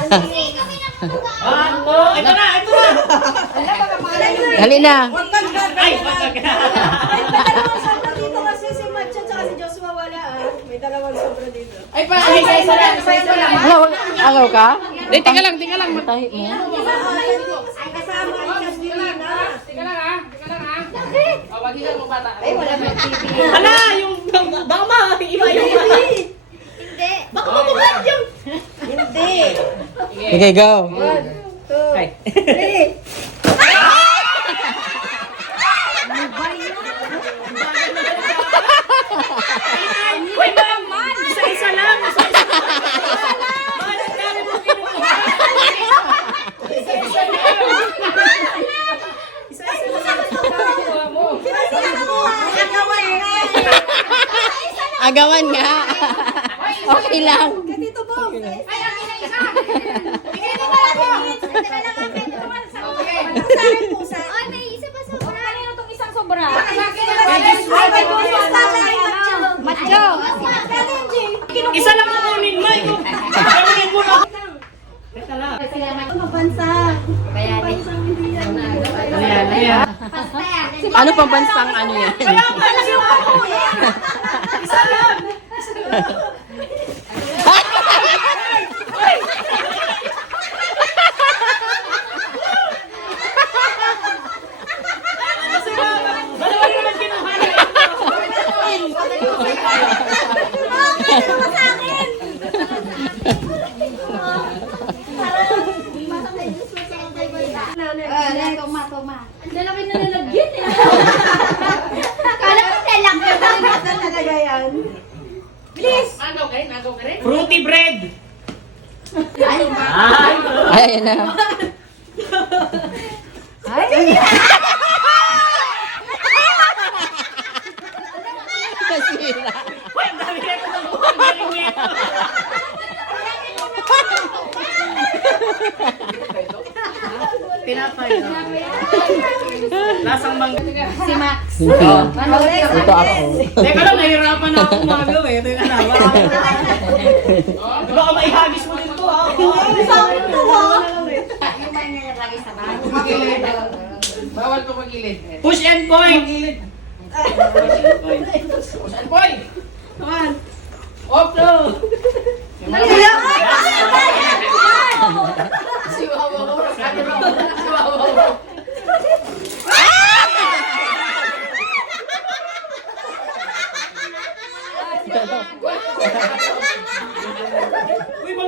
Ito na! Ito na! Dali na. Ay! Patag na! Ay, may dalawang sobra dito kasi si Matcha tsaka si Joshua wala May dalawang sobra dito. Ay, pa! Ay, isa lang! Isa lang! Agaw ka? Hindi, tingnan lang! Matahi mo. Ay, kasama ang Castilina. Tingnan lang ha! O, wagi lang mo bata. Ay, wala may TV. Ala! Yung... Baka ma-iba yung... Hindi. Baka mabuhat yung... Hindi. Okay, go. 1, 2, 3. Uy, naman! Isa-isa lang! Isa-isa lang! Bakit ang dami mo kinukuha? Isa-isa lang! Isa-isa lang! Kinukuha mo! Agawan nga. Okay lang. Dito po. Ay, ang isa! Bigyan mo na ako! Dala lang akin. Sa akin po sa. Ay, may isa pa sobra. Kanino itong isang sobra? Ay, may puso sa akin. Macho! Isa lang ang kunin mo! Kunin mo na! Teka lang. Mabansa. Kaya Ayan, ayan. Pastel! Ano pang bansang ano yan? Kaya nga, yung ako eh! Isa lang! Dalawa naman kinuha na Toma. Ang lalaki na nalagyan eh. Kala ko lalaki. Saan talaga yan? Please. Nagaw ka rin? Fruity bread! Ay, Ay! Ay, ayan na. Kasira. Uy, ang dami kayo ng Tinapay. Lasang mangga. si Max. Ito ako. Teka lang, nahihirapan na ako umagaw eh. Teka lang. Baka maihagis mo din to ha. Sakit to ha. Yung ba nilalagay sa bahay? Bawal ko magilid. Push and point! Push and point! One. Off to! Kailangan.